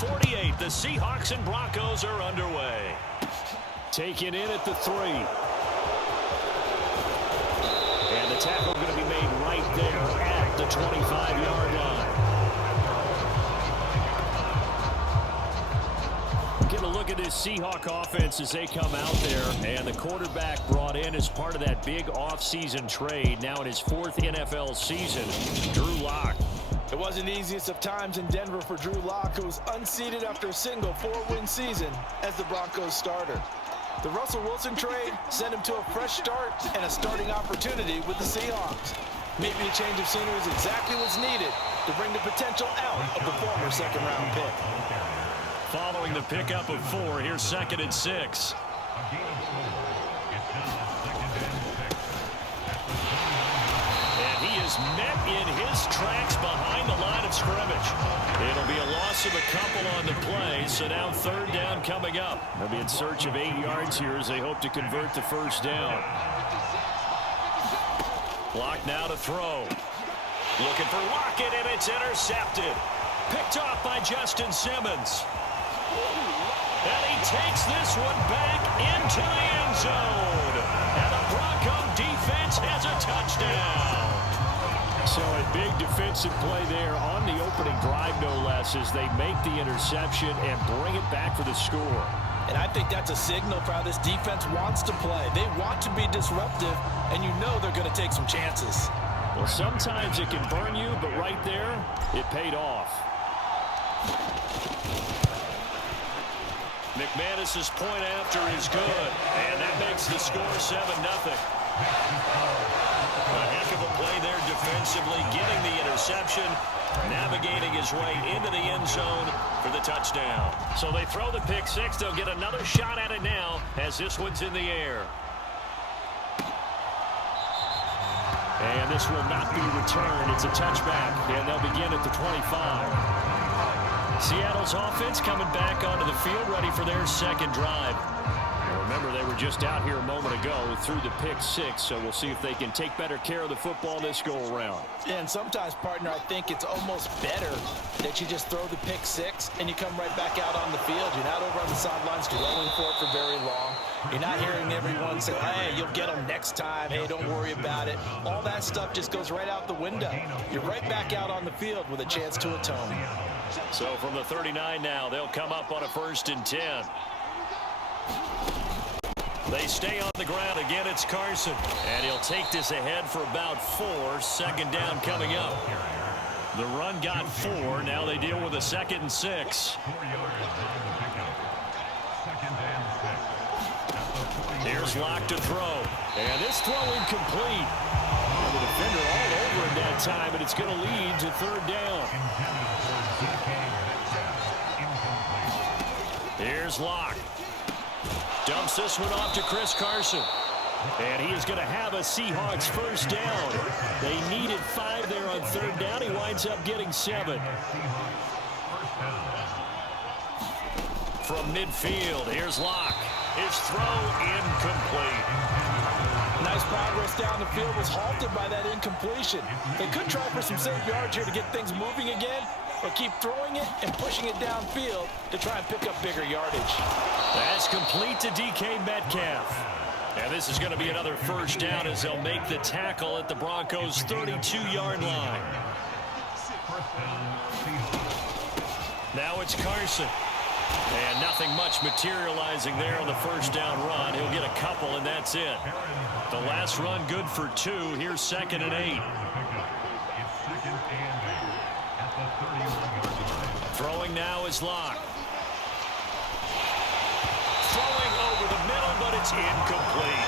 48. The Seahawks and Broncos are underway. Taken in at the 3. And the tackle going to be made right there at the 25-yard line. Get a look at this Seahawk offense as they come out there. And the quarterback brought in as part of that big offseason trade. Now in his 4th NFL season, Drew Lock. It wasn't the easiest of times in Denver for Drew Lock, who was unseated after a single 4-win season as the Broncos starter. The Russell Wilson trade sent him to a fresh start and a starting opportunity with the Seahawks. Maybe a change of scenery is exactly what's needed to bring the potential out of the former second-round pick. Following the pickup of 4, here's 2nd and 6. And he is met in his tracks behind the line of scrimmage. It'll be a loss of a couple on the play, so now 3rd down coming up. They'll be in search of 8 yards here as they hope to convert the 1st down. Lock now to throw. Looking for Lockett, and it's intercepted. Picked off by Justin Simmons. And he takes this one back into the end zone. And the Bronco defense has a touchdown. So a big defensive play there on the opening drive, no less, as they make the interception and bring it back for the score. And I think that's a signal for how this defense wants to play. They want to be disruptive, and you know they're going to take some chances. Well, sometimes it can burn you, but right there, it paid off. McManus's point after is good, and that makes the score 7-0. A heck of a play there defensively, getting the interception, navigating his way into the end zone for the touchdown. So they throw the pick 6. They'll get another shot at it now as this one's in the air. And this will not be returned. It's a touchback, and they'll begin at the 25. Seattle's offense coming back onto the field, ready for their 2nd drive. Now remember, they were just out here a moment ago through the pick 6, so we'll see if they can take better care of the football this go-around. And sometimes, partner, I think it's almost better that you just throw the pick 6 and you come right back out on the field. You're not over on the sidelines dwelling for it for very long. You're not hearing everyone say, hey, you'll get them next time. Hey, don't worry about it. All that stuff just goes right out the window. You're right back out on the field with a chance to atone. So from the 39 now, they'll come up on a 1st and 10. They stay on the ground. Again, it's Carson. And he'll take this ahead for about 4. 2nd down coming up. The run got 4. Now they deal with a 2nd and 6. Here's Lock to throw. And this throw incomplete. And the defender all over him that time, and it's going to lead to 3rd down. Here's Lock. Dumps this one off to Chris Carson. And he is going to have a Seahawks 1st down. They needed 5 there on 3rd down. He winds up getting 7. From midfield, here's Lock. His throw incomplete. Nice progress down the field was halted by that incompletion. They could try for some safe yards here to get things moving again, or keep throwing it and pushing it downfield to try and pick up bigger yardage. That's complete to DK Metcalf. And this is going to be another 1st down as they'll make the tackle at the Broncos' 32-yard line. Now it's Carson. And nothing much materializing there on the 1st down run. He'll get a couple, and that's it. The last run good for 2. Here's 2nd and 8. Throwing now is Lock. Throwing over the middle, but it's incomplete.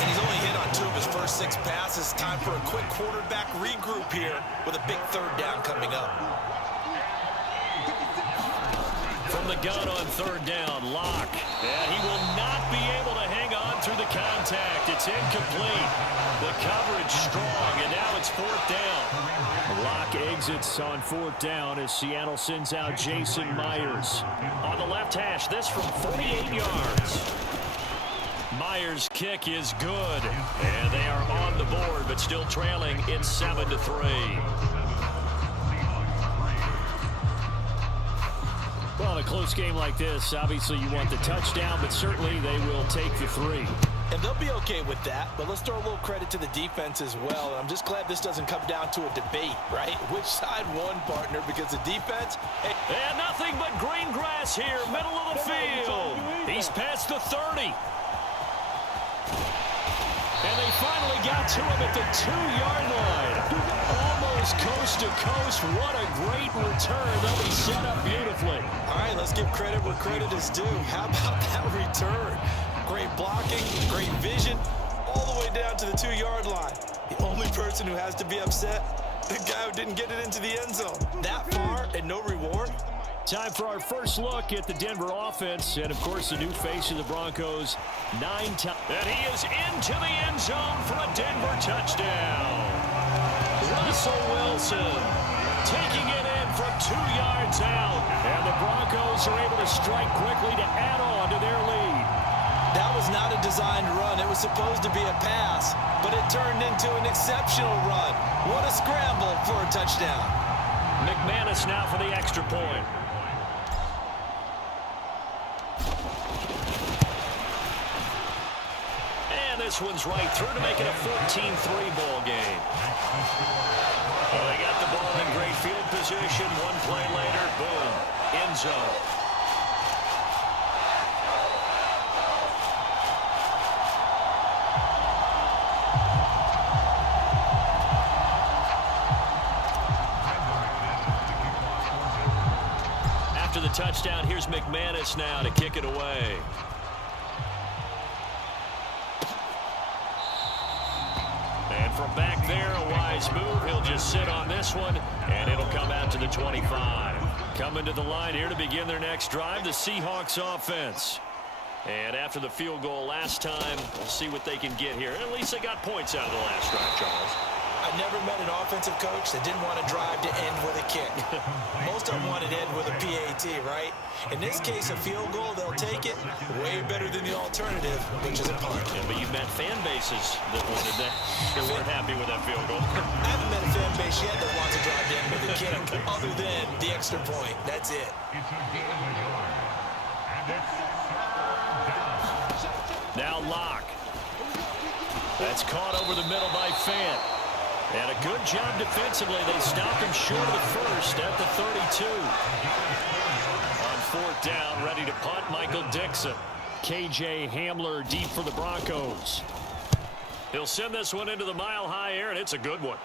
And he's only hit on 2 of his first 6 passes. Time for a quick quarterback regroup here with a big 3rd down coming up. From the gun on 3rd down, Lock. And he will not be able to hang on through the contact. It's incomplete. The coverage strong, and now it's 4th down. Lock exits on 4th down as Seattle sends out Jason Myers. On the left hash, this from 48 yards. Myers' kick is good, and they are on the board, but still trailing. It's 7-3. a close game like this, obviously you want the touchdown, but certainly they will take the 3. And they'll be okay with that, but let's throw a little credit to the defense as well. And I'm just glad this doesn't come down to a debate, right? Which side won, partner, because the defense... And nothing but green grass here, middle of the field. He's past the 30. And they finally got to him at the 2-yard line. Almost coast to coast. What a great return. They'll be set up beautifully. All right, let's give credit where credit is due. How about that return? Great blocking, great vision, all the way down to the 2-yard line. The only person who has to be upset, the guy who didn't get it into the end zone. That far and no reward? Time for our first look at the Denver offense. And, of course, the new face of the Broncos, 9 times. And he is into the end zone for a Denver touchdown. Russell Wilson taking it in from 2 yards out. And the Broncos are able to strike quickly to add on to their lead. That was not a designed run. It was supposed to be a pass, but it turned into an exceptional run. What a scramble for a touchdown. McManus now for the extra point. And this one's right through to make it a 14-3 ball game. Well, they got the ball in great field position. One play later, boom, end zone. After the touchdown, here's McManus now to kick it away. And from back there, a wise move. He'll just sit on this one, and it'll come out to the 25. Coming to the line here to begin their next drive, the Seahawks offense. And after the field goal last time, we'll see what they can get here. At least they got points out of the last drive, Charles. I never met an offensive coach that didn't want to drive to end with a kick. Most of them wanted to end with a PAT, right? In this case, a field goal, they'll take it. Way better than the alternative, which is a punt. Yeah, but you've met fan bases that wanted that. They weren't happy with that field goal. I haven't met a fan base yet that wants to drive to end with a kick, other than the extra point. That's it. Now Locke. That's caught over the middle by Fant. And a good job defensively. They stopped him short of the first at the 32. On 4th down, ready to punt, Michael Dixon. KJ Hamler deep for the Broncos. He'll send this one into the mile-high air, and it's a good one.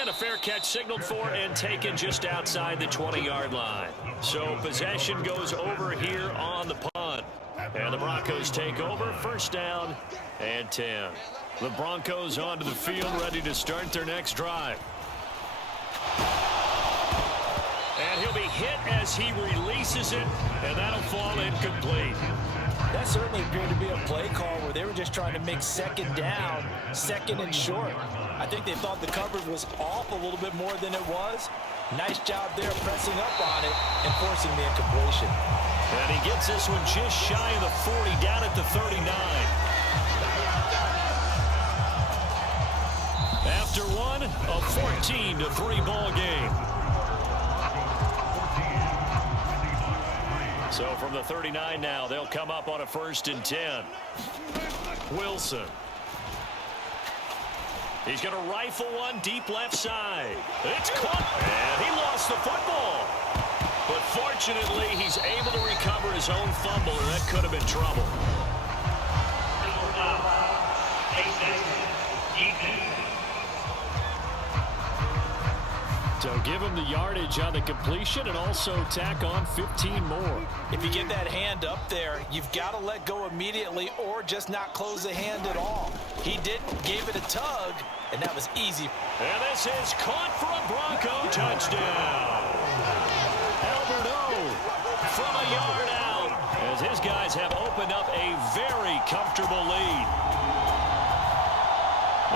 And a fair catch signaled for and taken just outside the 20-yard line. So possession goes over here on the punt. And the Broncos take over, 1st down and 10. The Broncos onto the field, ready to start their next drive. And he'll be hit as he releases it, and that'll fall incomplete. That certainly appeared to be a play call where they were just trying to make 2nd down, 2nd and short. I think they thought the coverage was off a little bit more than it was. Nice job there pressing up on it and forcing the incompletion. And he gets this one just shy of the 40, down at the 39. After one, a 14-3 ball game. So from the 39 now, they'll come up on a 1st and 10. Wilson. He's going to rifle one deep left side. It's caught, and he lost the football. But fortunately, he's able to recover his own fumble, and that could have been trouble. So give him the yardage on the completion and also tack on 15 more. If you get that hand up there, you've got to let go immediately or just not close the hand at all. He didn't, gave it a tug, and that was easy. And this is caught for a Bronco touchdown. From a yard out, as his guys have opened up a very comfortable lead.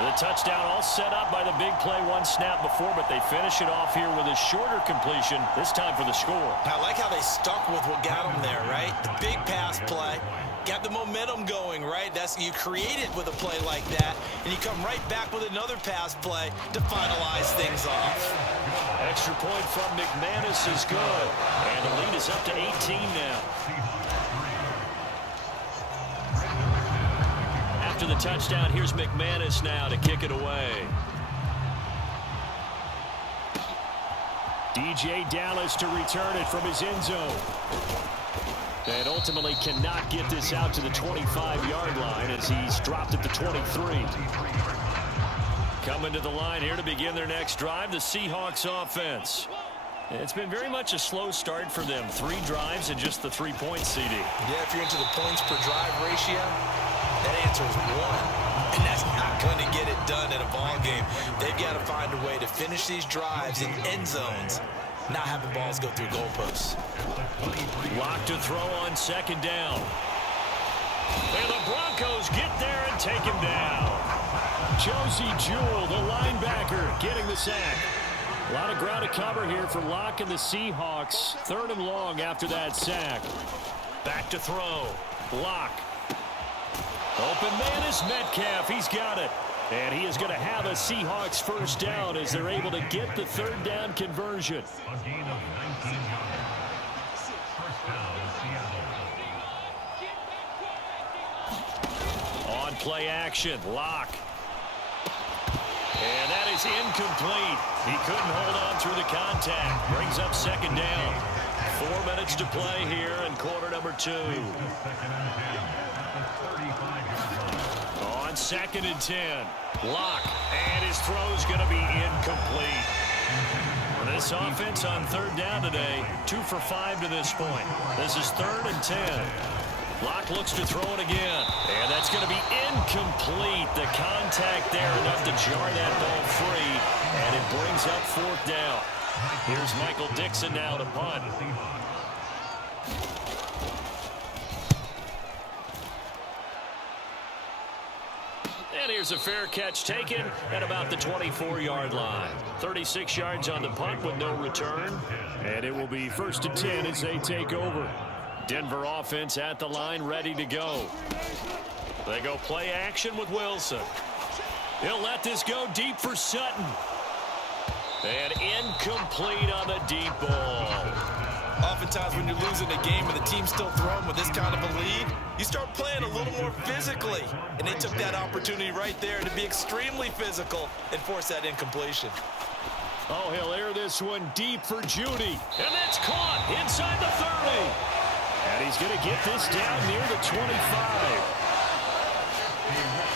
The touchdown all set up by the big play, one snap before, but they finish it off here with a shorter completion, this time for the score. I like how they stuck with what got them there, right? The big pass play, got the momentum going, right? You create it with a play like that, and you come right back with another pass play to finalize things off. Extra point from McManus is good. And the lead is up to 18 now. After the touchdown, here's McManus now to kick it away. DJ Dallas to return it from his end zone. And ultimately cannot get this out to the 25-yard line as he's dropped at the 23. Coming to the line here to begin their next drive, the Seahawks offense. It's been very much a slow start for them. 3 drives and just the 3-point CD. Yeah, if you're into the points per drive ratio, that answer is 1. And that's not going to get it done in a ball game. They've got to find a way to finish these drives in end zones, not having balls go through goalposts. Lock to throw on second down. And the Broncos get there and take him down. Josie Jewell, the linebacker, getting the sack. A lot of ground to cover here for Locke and the Seahawks. 3rd and long after that sack. Back to throw. Locke. Open man is Metcalf. He's got it. And he is going to have a Seahawks first down as they're able to get the 3rd down conversion. On play action, Locke. And that is incomplete. He couldn't hold on through the contact. Brings up second down. 4 minutes to play here in quarter number 2. On 2nd and 10. Locke. And his throw's going to be incomplete. This offense on 3rd down today, 2 for 5 to this point. This is 3rd and 10. Locke looks to throw it again. And that's going to be incomplete. The contact there enough to jar that ball free. And it brings up 4th down. Here's Michael Dixon now to punt. And here's a fair catch taken at about the 24-yard line. 36 yards on the punt with no return. And it will be 1st and 10 as they take over. Denver offense at the line, ready to go. They go play action with Wilson. He'll let this go deep for Sutton. And incomplete on the deep ball. Oftentimes when you're losing a game and the team's still throwing with this kind of a lead, you start playing a little more physically. And they took that opportunity right there to be extremely physical and force that incompletion. Oh, he'll air this one deep for Judy. And that's caught inside the 30. And he's going to get this down near the 25.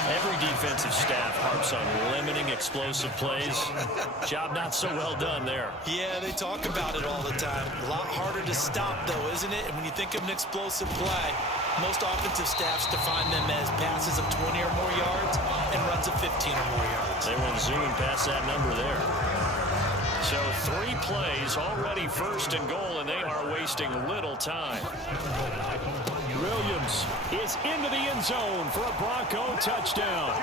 Every defensive staff harps on limiting explosive plays. Job not so well done there. Yeah, they talk about it all the time. A lot harder to stop, though, isn't it? And when you think of an explosive play, most offensive staffs define them as passes of 20 or more yards and runs of 15 or more yards. They went zooming past that number there. So 3 plays already 1st and goal, and they are wasting little time. Williams is into the end zone for a Bronco touchdown.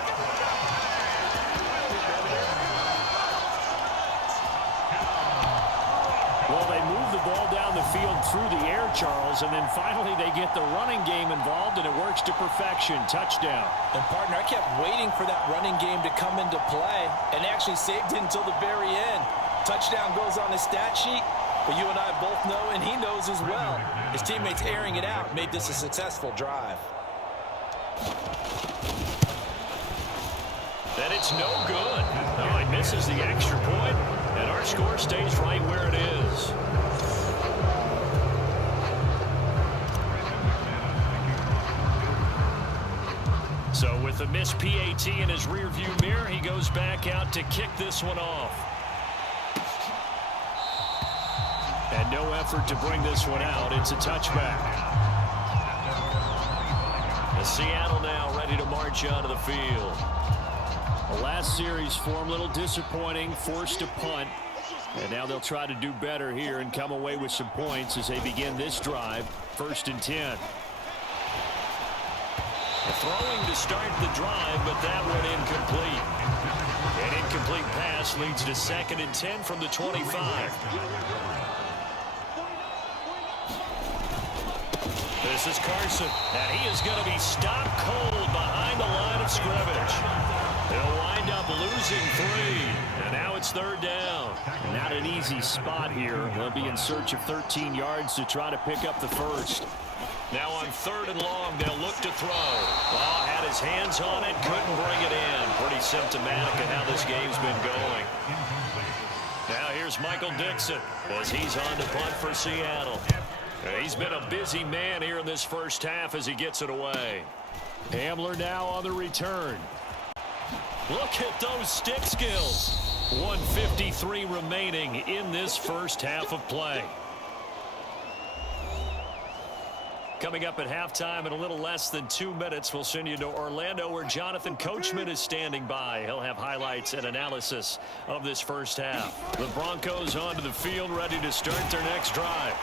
Well, they move the ball down the field through the air, Charles, and then finally they get the running game involved, and it works to perfection. Touchdown. And, partner, I kept waiting for that running game to come into play, and actually saved it until the very end. Touchdown goes on the stat sheet, but you and I both know, and he knows as well, his teammates airing it out made this a successful drive. And it's no good. Oh, he misses the extra point, and our score stays right where it is. So with the missed PAT in his rearview mirror, he goes back out to kick this one off. And no effort to bring this one out. It's a touchback. And Seattle now ready to march out of the field. The last series for him, a little disappointing, forced to punt. And now they'll try to do better here and come away with some points as they begin this drive. 1st and 10. Throwing to start the drive, but that one incomplete. An incomplete pass leads to 2nd and 10 from the 25. This is Carson, and he is going to be stopped cold behind the line of scrimmage. They'll wind up losing 3. And now it's 3rd down. Not an easy spot here. They'll be in search of 13 yards to try to pick up the first. Now on 3rd and long, they'll look to throw. Oh, had his hands on it, couldn't bring it in. Pretty symptomatic of how this game's been going. Now here's Michael Dixon as he's on to punt for Seattle. He's been a busy man here in this first half as he gets it away. Hamler now on the return. Look at those stick skills. 1:53 remaining in this first half of play. Coming up at halftime in a little less than 2 minutes, we'll send you to Orlando where Jonathan Coachman is standing by. He'll have highlights and analysis of this first half. The Broncos onto the field ready to start their next drive.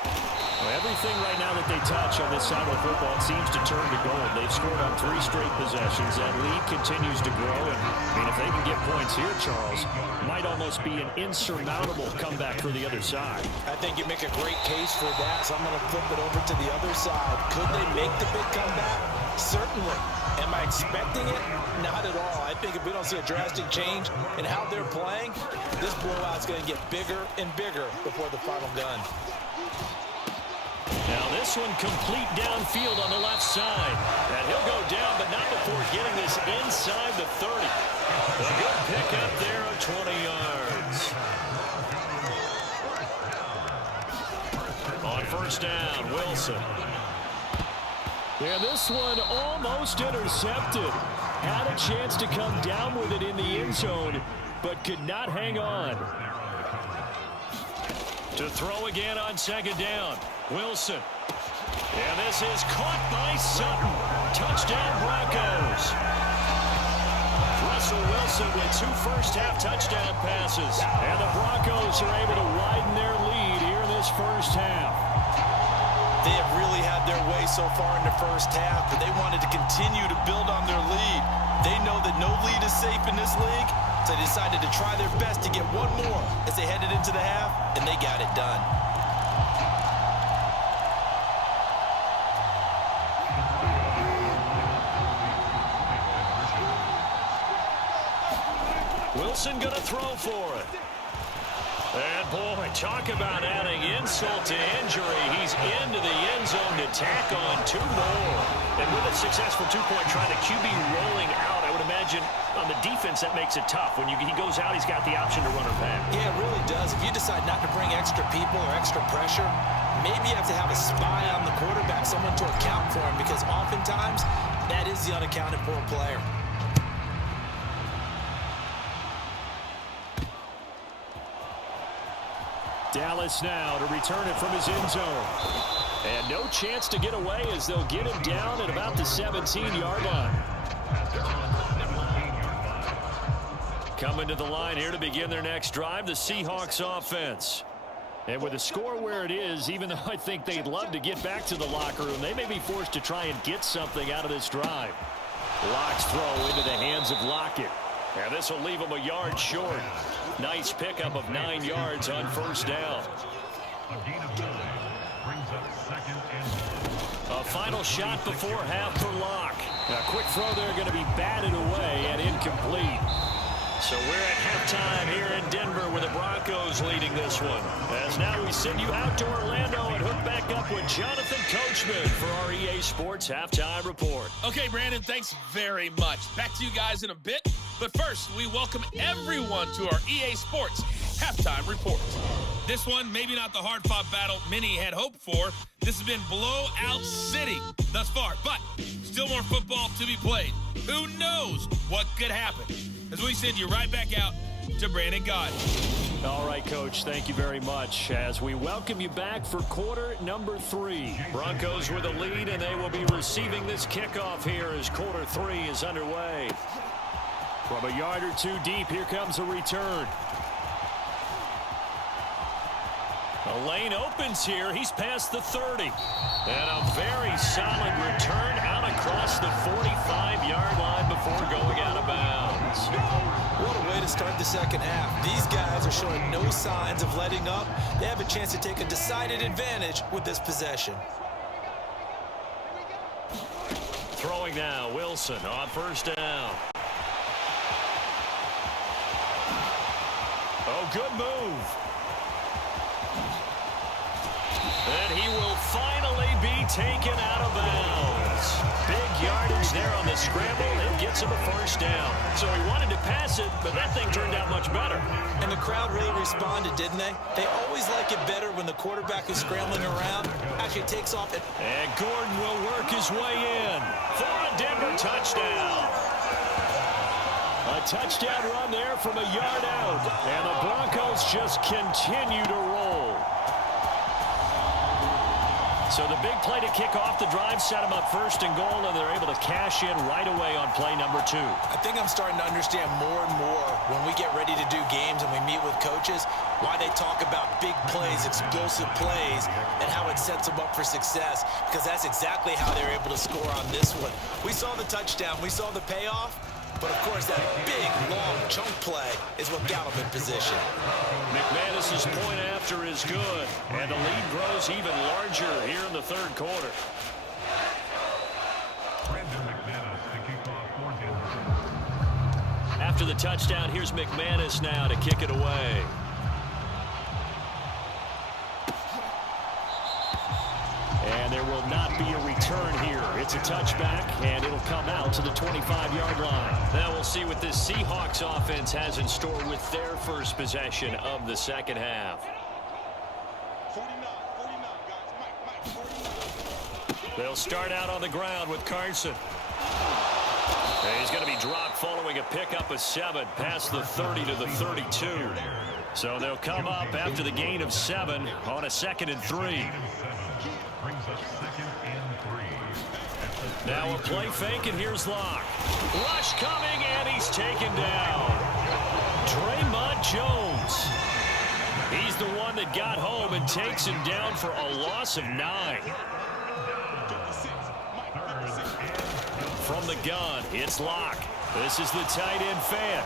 Well, everything right now that they touch on this side of the football seems to turn to gold. They've scored on 3 straight possessions. That lead continues to grow. And, I mean, if they can get points here, Charles, might almost be an insurmountable comeback for the other side. I think you make a great case for that, so I'm going to flip it over to the other side. Could they make the big comeback? Certainly. Am I expecting it? Not at all. I think if we don't see a drastic change in how they're playing, this blowout's going to get bigger and bigger before the final gun. Now this one complete downfield on the left side. And he'll go down, but not before getting this inside the 30. A good pickup there of 20 yards. On 1st down, Wilson. And this one almost intercepted. Had a chance to come down with it in the end zone, but could not hang on. To throw again on 2nd down, Wilson. And this is caught by Sutton. Touchdown, Broncos. Russell Wilson with 2 first-half touchdown passes. And the Broncos are able to widen their lead here in this first half. They have really had their way so far in the first half, but they wanted to continue to build on their lead. They know that no lead is safe in this league, so they decided to try their best to get one more as they headed into the half, and they got it done. Wilson gonna throw for it. And boy, talk about adding insult to injury. He's into the end zone to tack on 2 more. And with a successful 2-point try, the QB rolling out, I would imagine on the defense that makes it tough. When he goes out, he's got the option to run or pass. Yeah, it really does. If you decide not to bring extra people or extra pressure, maybe you have to have a spy on the quarterback, someone to account for him, because oftentimes that is the unaccounted for player. Dallas now to return it from his end zone. And no chance to get away as they'll get him down at about the 17-yard line. Coming to the line here to begin their next drive, the Seahawks offense. And with the score where it is, even though I think they'd love to get back to the locker room, they may be forced to try and get something out of this drive. Locke's throw into the hands of Lockett. And this will leave him a yard short. Nice pickup of 9 yards on 1st down. A final shot before half for Locke. A quick throw there going to be batted away and incomplete. So we're at halftime here in Denver with the Broncos leading this one. As now we send you out to Orlando and hook back up with Jonathan Coachman for our EA Sports Halftime Report. Okay, Brandon, thanks very much. Back to you guys in a bit. But first, we welcome everyone to our EA Sports Halftime Report. This one, maybe not the hard-fought battle many had hoped for. This has been blowout city thus far, but still more football to be played. Who knows what could happen? As we send you right back out to Brandon God. All right, Coach, thank you very much as we welcome you back for quarter number 3. Broncos with a lead, and they will be receiving this kickoff here as quarter 3 is underway. From a yard or 2 deep, here comes a return. The lane opens here. He's past the 30. And a very solid return out across the 45-yard line before going out of bounds. What a way to start the second half. These guys are showing no signs of letting up. They have a chance to take a decided advantage with this possession. Throwing now, Wilson on 1st down. good move. And he will finally be taken out of bounds. Big yardage there on the scramble. It gets him a first down. So he wanted to pass it, but that thing turned out much better. And the crowd really responded, didn't they? They always like it better when the quarterback is scrambling around. Actually takes off. And Gordon will work his way in for a Denver touchdown. A touchdown run there from a yard out. And the Broncos just continue to roll. So the big play to kick off the drive set them up first and goal, and they're able to cash in right away on play number 2. I think I'm starting to understand more and more when we get ready to do games and we meet with coaches, why they talk about big plays, explosive plays, and how it sets them up for success, because that's exactly how they're able to score on this one. We saw the touchdown. We saw the payoff. But, of course, that big, long chunk play is what got him in position. McManus's point after is good, and the lead grows even larger here in the third quarter. After the touchdown, here's McManus now to kick it away. And there will not be a return here. It's a touchback, and it'll come out to the 25-yard line. Now we'll see what this Seahawks offense has in store with their first possession of the second half. 49, guys. Mike, They'll start out on the ground with Carson. And he's going to be dropped following a pickup of 7 past the 30 to the 32. So they'll come up after the gain of 7 on a 2nd and 3. Now a play fake, and here's Locke. Rush coming, and he's taken down. Draymond Jones. He's the one that got home and takes him down for a loss of 9. From the gun, it's Locke. This is the tight end fan.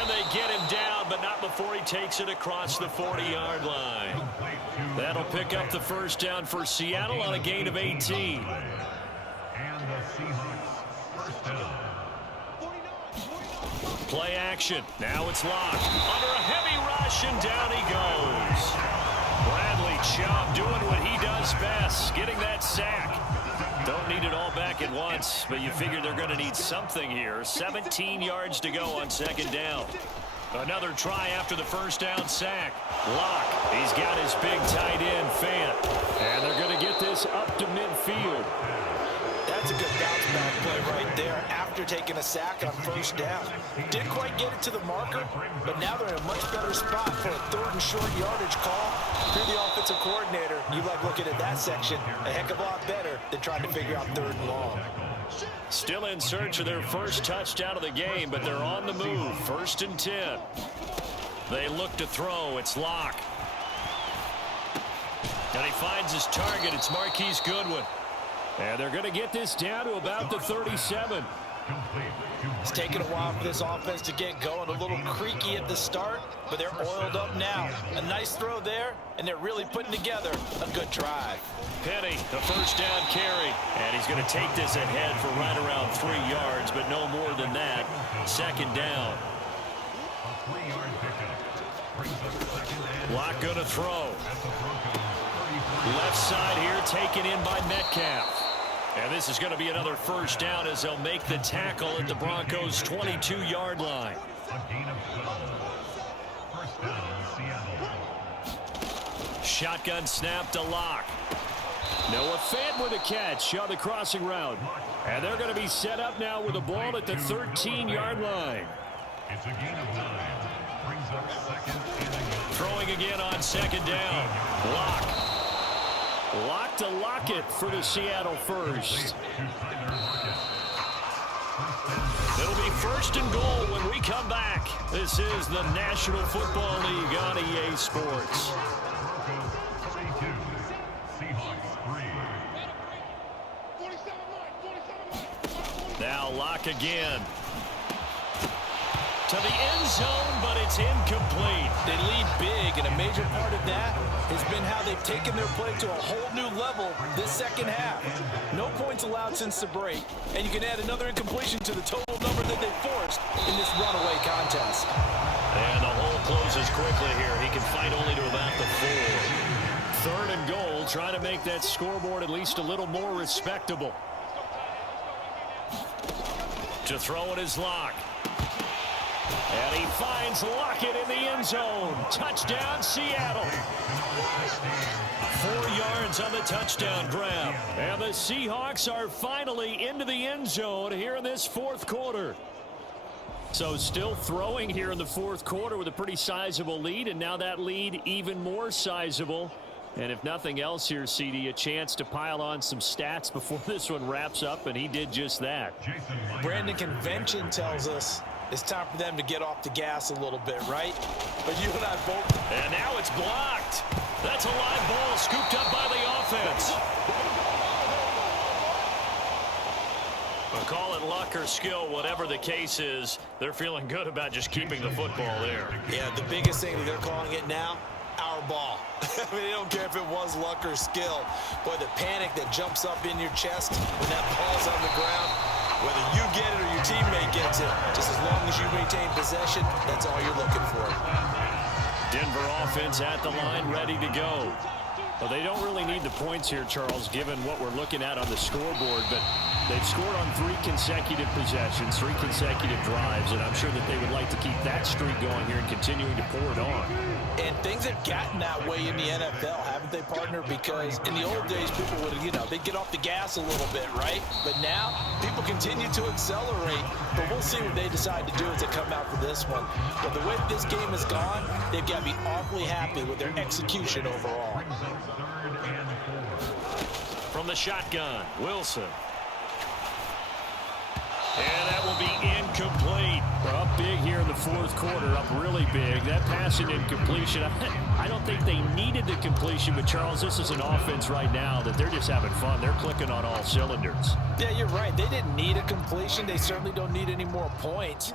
And they get him down, but not before he takes it across the 40-yard line. That'll pick up the first down for Seattle on a gain of 18. Play action. Now it's Locke. Under a heavy rush, and down he goes. Bradley Chubb doing what he does best, getting that sack. Don't need it all back at once, but you figure they're going to need something here. 17 yards to go on second down. Another try after the first down sack. Locke, he's got his big tight end fan. And they're going to get this up to midfield. That's a good bounce-back play right there after taking a sack on first down. Didn't quite get it to the marker, but now they're in a much better spot for a 3rd and short yardage call. If you're the offensive coordinator, you like looking at that section a heck of a lot better than trying to figure out 3rd and long. Still in search of their first touchdown of the game, but they're on the move. 1st and 10. They look to throw. It's Locke. And he finds his target. It's Marquise Goodwin. And they're going to get this down to about the 37. It's taken a while for this offense to get going. A little creaky at the start, but they're oiled up now. A nice throw there, and they're really putting together a good drive. Penny, the first down carry. And he's going to take this ahead for right around 3 yards, but no more than that. 2nd down. Locke going to throw. Left side here taken in by Metcalf. And this is going to be another first down as they'll make the tackle at the Broncos' 22-yard line. Shotgun snap to Locke. Noah Fant with a catch on the crossing route. And they're going to be set up now with the ball at the 13-yard line. It's a gain of 9. Brings up 2nd and a... Throwing again on 2nd down. Locke. Locke to Lockett for the Seattle first. It'll be 1st and goal when we come back. This is the National Football League on EA Sports. Now Locke again. To the end zone, but it's incomplete. They lead big, and a major part of that has been how they've taken their play to a whole new level this second half. No points allowed since the break, and you can add another incompletion to the total number that they forced in this runaway contest. And the whole closes quickly here. He can fight only to about the 4. 3rd and goal, trying to make that scoreboard at least a little more respectable. To throw it is Locke. And he finds Lockett in the end zone. Touchdown, Seattle. 4 yards on the touchdown grab. And the Seahawks are finally into the end zone here in this 4th quarter. So still throwing here in the 4th quarter with a pretty sizable lead, and now that lead even more sizable. And if nothing else here, CD, a chance to pile on some stats before this one wraps up, and he did just that. Brandon, convention tells us it's time for them to get off the gas a little bit, right? But you and I both... And now it's blocked. That's a live ball scooped up by the offense. But call it luck or skill, whatever the case is, they're feeling good about just keeping the football there. Yeah, the biggest thing that they're calling it now, our ball. I mean, they don't care if it was luck or skill. Boy, the panic that jumps up in your chest when that ball's on the ground, whether you get it or your teammate gets it, just as long as you maintain possession, that's all you're looking for. Denver offense at the line, ready to go. Well, they don't really need the points here, Charles, given what we're looking at on the scoreboard, but they've scored on 3 consecutive possessions, 3 consecutive drives, and I'm sure that they would like to keep that streak going here and continuing to pour it on. And things have gotten that way in the NFL, haven't they, partner? Because in the old days, people would, they'd get off the gas a little bit, right? But now, people continue to accelerate, but we'll see what they decide to do as they come out for this one. But the way this game has gone, they've got to be awfully happy with their execution overall. From the shotgun, Wilson. And that will be incomplete. We're up big here in the 4th quarter, up really big. That passing incompletion, I don't think they needed the completion, but Charles, this is an offense right now that they're just having fun. They're clicking on all cylinders. Yeah, you're right. They didn't need a completion. They certainly don't need any more points,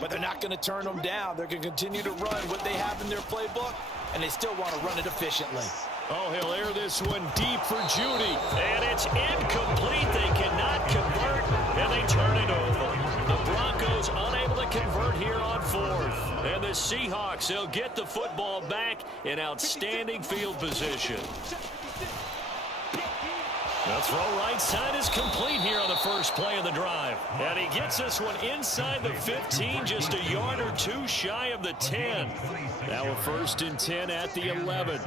but they're not going to turn them down. They're going to continue to run what they have in their playbook, and they still want to run it efficiently. Oh, he'll air this one deep for Judy. And it's incomplete. They cannot convert, and they turn it over. The Broncos unable to convert here on 4th. And the Seahawks, they'll get the football back in outstanding field position. The throw right side is complete here on the first play of the drive. And he gets this one inside the 15, just a yard or 2 shy of the 10. Now a 1st and 10 at the 11.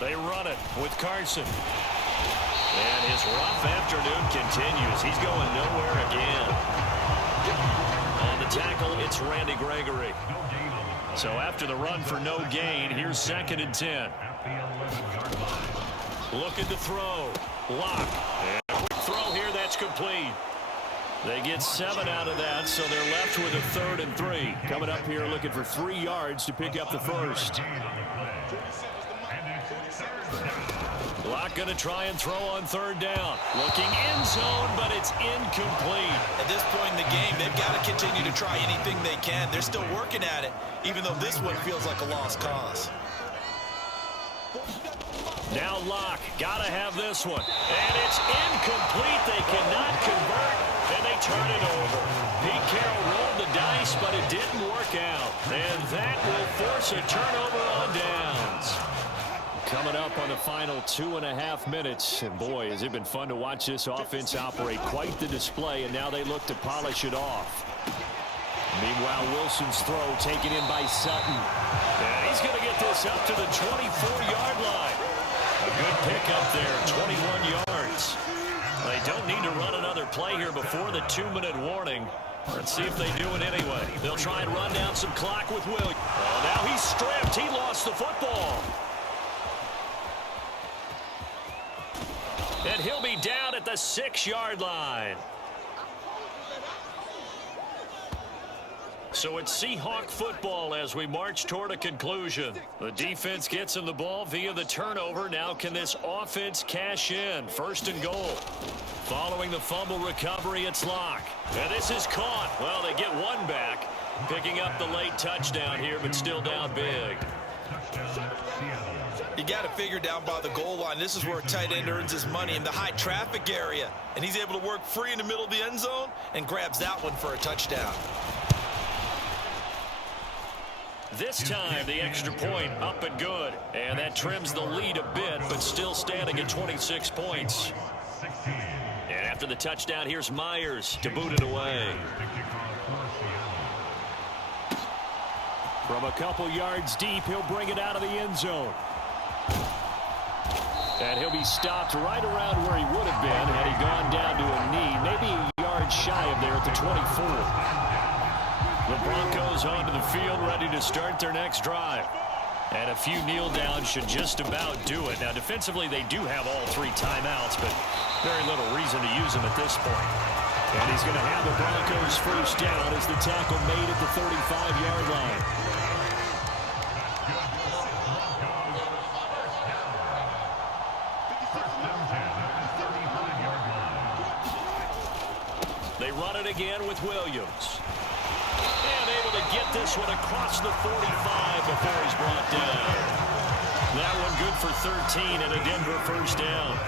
They run it with Carson. And his rough afternoon continues. He's going nowhere again. On the tackle, it's Randy Gregory. So after the run for no gain, here's 2nd and 10. Looking to throw. Lock. And a quick throw here, that's complete. They get 7 out of that, so they're left with a 3rd and 3. Coming up here looking for 3 yards to pick up the 1st. Lock going to try and throw on 3rd down. Looking end zone, but it's incomplete. At this point in the game, they've got to continue to try anything they can. They're still working at it, even though this one feels like a lost cause. Now Locke, gotta have this one. And it's incomplete. They cannot convert, and they turn it over. Pete Carroll rolled the dice, but it didn't work out. And that will force a turnover on downs. Coming up on the final 2.5 minutes. And boy, has it been fun to watch this offense operate. Quite the display, and now they look to polish it off. Meanwhile, Wilson's throw taken in by Sutton. And he's going to get this up to the 24-yard line. A good pickup there, 21 yards. They don't need to run another play here before the 2-minute warning. Let's see if they do it anyway. They'll try and run down some clock with Williams. Oh, now he's stripped. He lost the football. And he'll be down at the 6-yard line. So it's Seahawk football as we march toward a conclusion. The defense gets him the ball via the turnover. Now can this offense cash in? 1st and goal. Following the fumble recovery, it's Locke. And this is caught. Well, they get one back. Picking up the late touchdown here, but still down big. You got to figure down by the goal line. This is where a tight end earns his money in the high traffic area. And he's able to work free in the middle of the end zone and grabs that one for a touchdown. This time, the extra point up and good. And that trims the lead a bit, but still standing at 26 points. And after the touchdown, here's Myers to boot it away. From a couple yards deep, he'll bring it out of the end zone. And he'll be stopped right around where he would have been had he gone down to a knee, maybe a yard shy of there at the 24. The Broncos onto the field, ready to start their next drive. And a few kneel downs should just about do it. Now, defensively, they do have all 3 timeouts, but very little reason to use them at this point. And he's going to have the Broncos first down as the tackle made at the 35-yard line. They run it again with Williams. And able to get this one across the 45 before he's brought down. That one good for 13 and a Denver first down.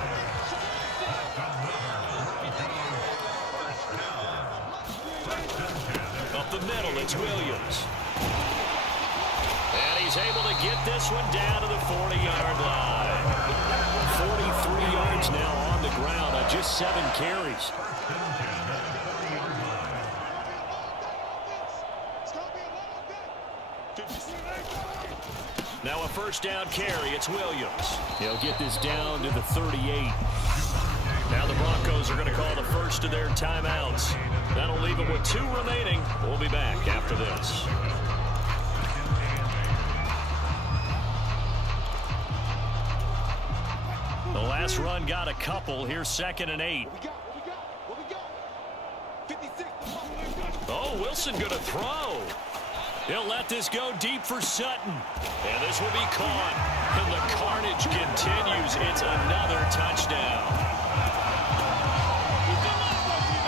Up the middle, it's Williams. And he's able to get this one down to the 40-yard line. 43 yards now on the ground on just 7 carries. Now a first down carry. It's Williams. He'll get this down to the 38. Now the Broncos are going to call the first of their timeouts. That'll leave them with 2 remaining. We'll be back after this. The last run got a couple. Here's 2nd and 8. Oh, Wilson going to throw. He'll let this go deep for Sutton. And this will be caught. And the carnage continues. It's another touchdown.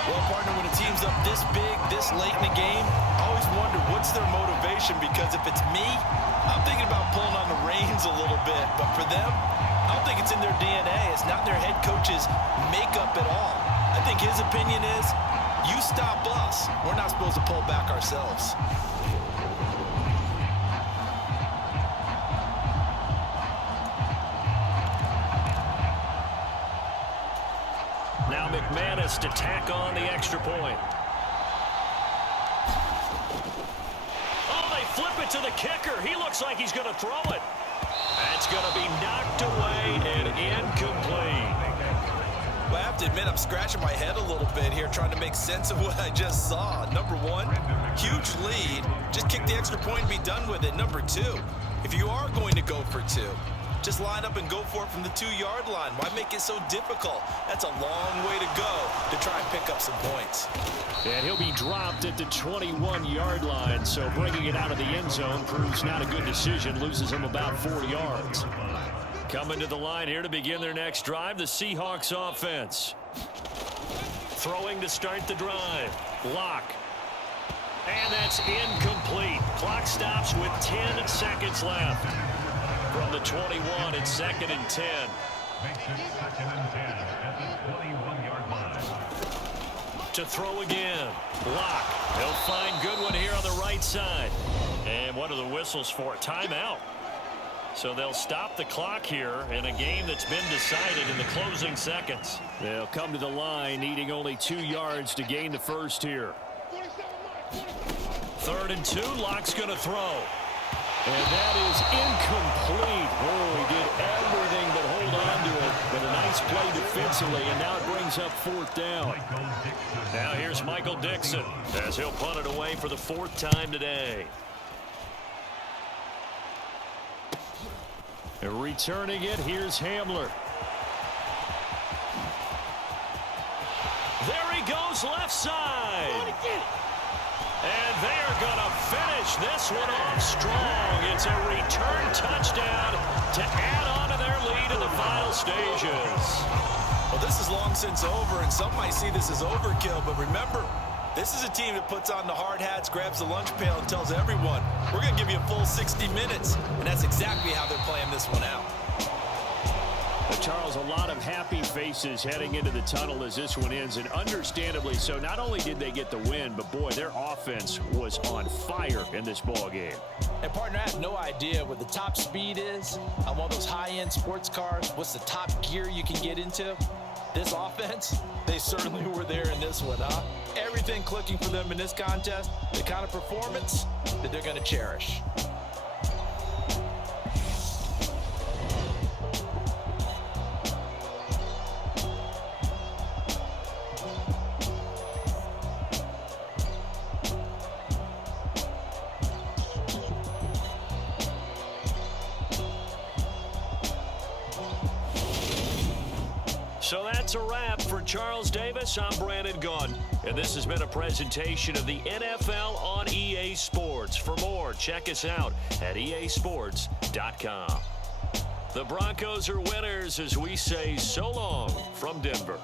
Well, partner, when a team's up this big, this late in the game, I always wonder what's their motivation, because if it's me, I'm thinking about pulling on the reins a little bit. But for them, I don't think it's in their DNA. It's not their head coach's makeup at all. I think his opinion is, you stop us. We're not supposed to pull back ourselves. Now McManus to tack on the extra point. Oh, they flip it to the kicker. He looks like he's going to throw it. That's going to be knocked away and incomplete. Well, I have to admit, I'm scratching my head a little bit here trying to make sense of what I just saw. Number 1, huge lead. Just kick the extra point and be done with it. Number 2, if you are going to go for 2, just line up and go for it from the 2-yard line. Why make it so difficult? That's a long way to go to try and pick up some points. And he'll be dropped at the 21-yard line, so bringing it out of the end zone proves not a good decision. Loses him about 4 yards. Coming to the line here to begin their next drive, the Seahawks offense. Throwing to start the drive. Lock. And that's incomplete. Clock stops with 10 seconds left. From the 21, it's 2nd and 10. Makes it 2nd and 10 at the 21-yard line. To throw again. Lock. He'll find Goodwin here on the right side. And what are the whistles for? Timeout. So they'll stop the clock here in a game that's been decided in the closing seconds. They'll come to the line needing only 2 yards to gain the first here. 3rd and 2. Lock's going to throw. And that is incomplete. Oh, he did everything but hold on to it. But a nice play defensively, and now it brings up 4th down. Now here's Michael Dixon as he'll punt it away for the 4th time today. And returning it, here's Hamler. There he goes, left side. And they are going to finish this one off strong. It's a return touchdown to add on to their lead in the final stages. Well, this is long since over, and some might see this as overkill, but remember, this is a team that puts on the hard hats, grabs the lunch pail, and tells everyone, we're going to give you a full 60 minutes. And that's exactly how they're playing this one out. Charles, a lot of happy faces heading into the tunnel as this one ends, and understandably so. Not only did they get the win, but boy, their offense was on fire in this ball game. And partner, I have no idea what the top speed is on one of those high-end sports cars. What's the top gear you can get into? This offense, they certainly were there in this one, huh? Everything clicking for them in this contest, the kind of performance that they're going to cherish. So that's a wrap for Charles Davis. I'm Brandon Gaudin, and this has been a presentation of the NFL on EA Sports. For more, check us out at easports.com. The Broncos are winners as we say so long from Denver.